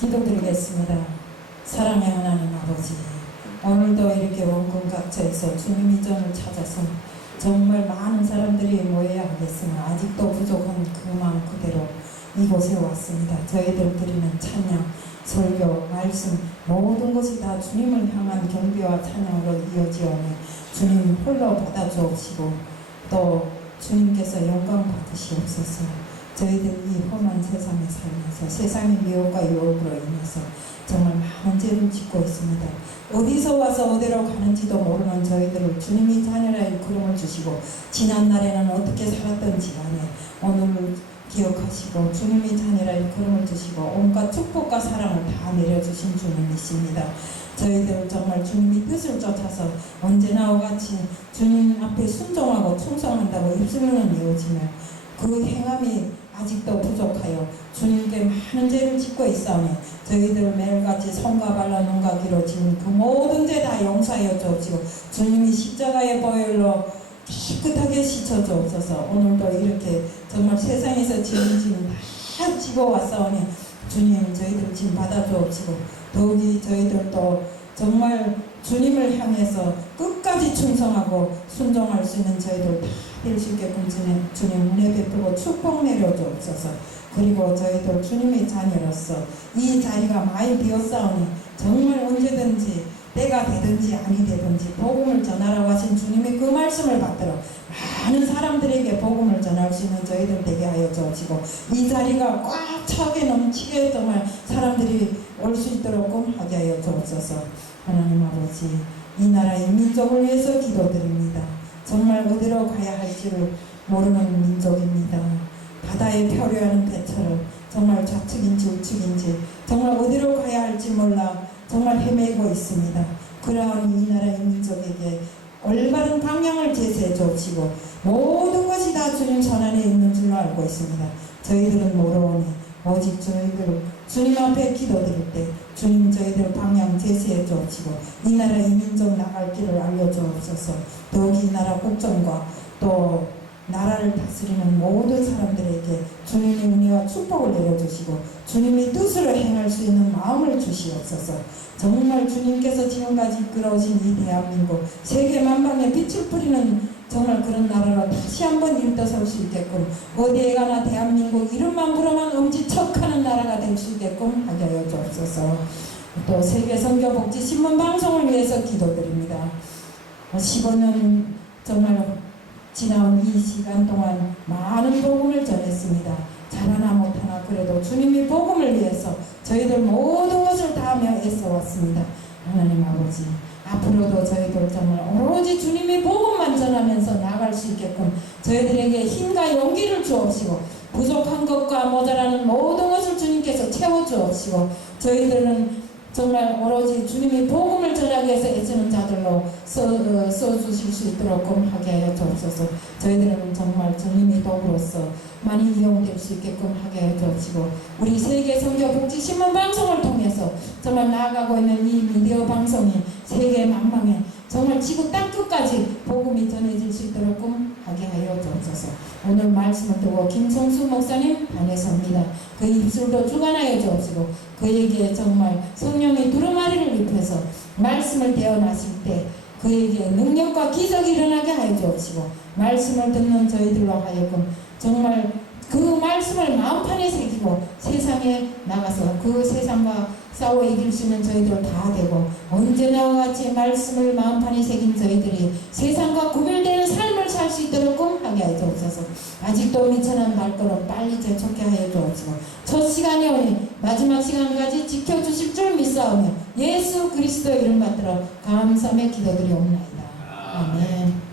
기도드리겠습니다. 사랑의 하나님 아버지, 오늘도 이렇게 원군 각처에서 주님의 전을 찾아서 정말 많은 사람들이 모여야 하겠으나 아직도 부족한 그 마음 그대로 이곳에 왔습니다. 저희들 드리는 찬양, 설교, 말씀 모든 것이 다 주님을 향한 경배와 찬양으로 이어지오니 주님 홀로 받아주옵시고 또 주님께서 영광 받으시옵소서. 저희들 이 험한 세상에 살면서 세상의 미혹과 유혹으로 인해서 정말 많은 죄를 짓고 있습니다. 어디서 와서 어디로 가는지도 모르는 저희들을 주님이 자녀라 일컬음을 주시고 지난 날에는 어떻게 살았던지 간에 오늘을 기억하시고 주님이 자녀라 일컬음을 주시고 온갖 축복과 사랑을 다 내려주신 주님이십니다. 저희들 정말 주님이 뜻을 쫓아서 언제나와 같이 주님 앞에 순종하고 충성한다고 입술로는 이어지며 그 행함이 아직도 부족하여 주님께 많은 죄를 짓고 있사오니 저희들 매일같이 손과 발라 눈과 귀로 지은 그 모든 죄 다 용서하여 주옵시고 주님이 십자가의 보혈로 깨끗하게 씻어 주옵소서. 오늘도 이렇게 정말 세상에서 지은 짐 다 지고 왔사오니 주님 저희들 짐 받아 주옵시고 더욱이 저희들도 정말 주님을 향해서 끝까지 충성하고 순종할 수 있는 저희들 다될수 있게끔 주님, 은혜 베풀고 축복 내려 주옵소서. 그리고 저희들 주님의 자녀로서 이 자리가 많이 비었사오니 정말 언제든지 때가 되든지 아니 되든지 복음을 전하라고 하신 주님의 그 말씀을 받들어 많은 사람들에게 복음을 전할 수 있는 저희들 되게 하여 주시고 이 자리가 꽉 차게 넘치게 정말 사람들이 올 수 있도록 하게 하여 주옵소서 하나님 아버지 이 나라 이 민족을 위해서 기도드립니다 정말 어디로 가야 할지를 모르는 민족입니다 바다에漂流하는 배처럼 정말 좌측인지 우측인지 정말 어디로 가야 할지 몰라 정말 헤매고 있습니다. 그러한 이 나라의 민족에게 올바른 방향을 제시해 주시고 모든 다 주님 손안에 있는 줄로 알고 있습니다. 저희들은 모르오니 오직 저희들 주님 앞에 기도드릴 때 주님 저희들 방향 제시해 주옵시고 이 나라 이 민족 나갈 길을 알려주옵소서 더욱이 이 나라 국정과 또 나라를 다스리는 모든 사람들에게 주님의 은혜와 축복을 내려주시고 주님의 뜻을 행할 수 있는 마음을 주시옵소서 정말 주님께서 지금까지 이끌어오신 이 대한민국 세계 만방에 빛을 뿌리는 정말 그런 나라로 다시 한번 일떠설 수 있게끔 어디에 가나 대한민국 이름만 부르면 엄지척하는 나라가 될 수 있게끔 하게 하여 주옵소서 또 세계 선교복지 신문 방송을 위해서 기도드립니다 15년 정말 지나온 이 시간 동안 많은 복음을 전했습니다. 잘하나 못하나 그래도 주님의 복음을 위해서 저희들 모든 것을 다하며 애써왔습니다. 하나님 아버지 앞으로도 저희들 정말 오로지 주님의 복음만 전하면서 나갈 수 있게끔 저희들에게 힘과 용기를 주옵시고 부족한 것과 모자라는 모든 것을 주님께서 채워주옵시고 저희들은 정말 오로지 주님의 복음을 전하기 위해서 애쓰는 자들로 써, 어, 써주실 수 있도록 하게 하여 주옵소서. 저희들은 정말 주님의 도구로서 많이 이용될 수 있게끔 하게 하여 주옵시고 우리 세계 선교 복지 신문 방송을 통해서 정말 나아가고 있는 이 미디어 방송이 세계 만방에 정말 지구 땅 끝까지 복음이 전해질 수 있도록 하게 하여 주옵소서. 오늘 말씀을 두고 김성수 목사님 반해섭니다. 그 입술도 주관하여 주옵시고 그에게 정말 성령의 두루마리를 입혀서 말씀을 대어나실 때 그에게 능력과 기적이 일어나게 하여 주옵시고 말씀을 듣는 저희들로 하여금 정말 그 말씀을 마음판에 새기고 세상에 나가서 그 세상과 싸워 이길 수 있는 저희들 다 되고 언제나와 같이 말씀을 마음판에 새긴 저희들이 세상과 구별되는 삶을 살 수 있도록 하게 하여 주옵소서. 아직도 미천한 발걸음 빨리 재촉게 하여 주옵시고 첫 시간이 오니 마지막 시간까지 지켜주실 줄 믿사오며 예수 그리스도 이름 받들어 감사하며 기도드리옵나이다. 아멘